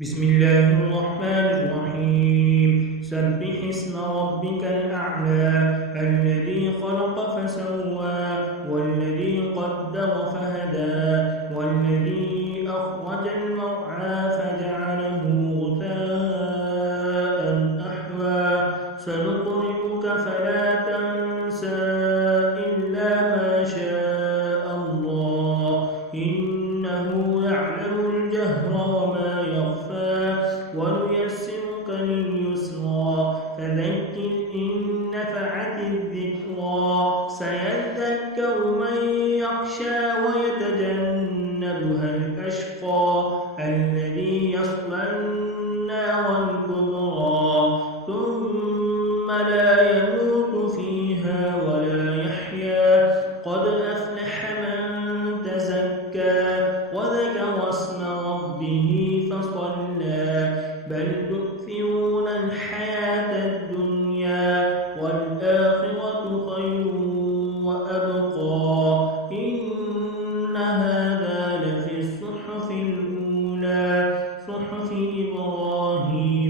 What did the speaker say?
بسم الله الرحمن الرحيم سبح اسم ربك الأعلى الذي خلق فسوى والذي قدر فهدى والذي أخرج المرعى فجعله غثاء أحوى سنقرئك فلا تنسى إلا ما شاء الله إنه يعلم الجهر وما يخفى ونيسرك لليسرى فذكر إن نفعت الذكرى سيذكر من يخشى ويتجنبها الأشقى الذي يصلى النار الكبرى ثم لا يموت فيها ولا يحيا قد أفلح من تزكى وذكر اسم ربه فصلى بل تؤثرون الحياة الدنيا والآخرة خير وأبقى إن هذا لفي الصحف الأولى صحف إبراهيم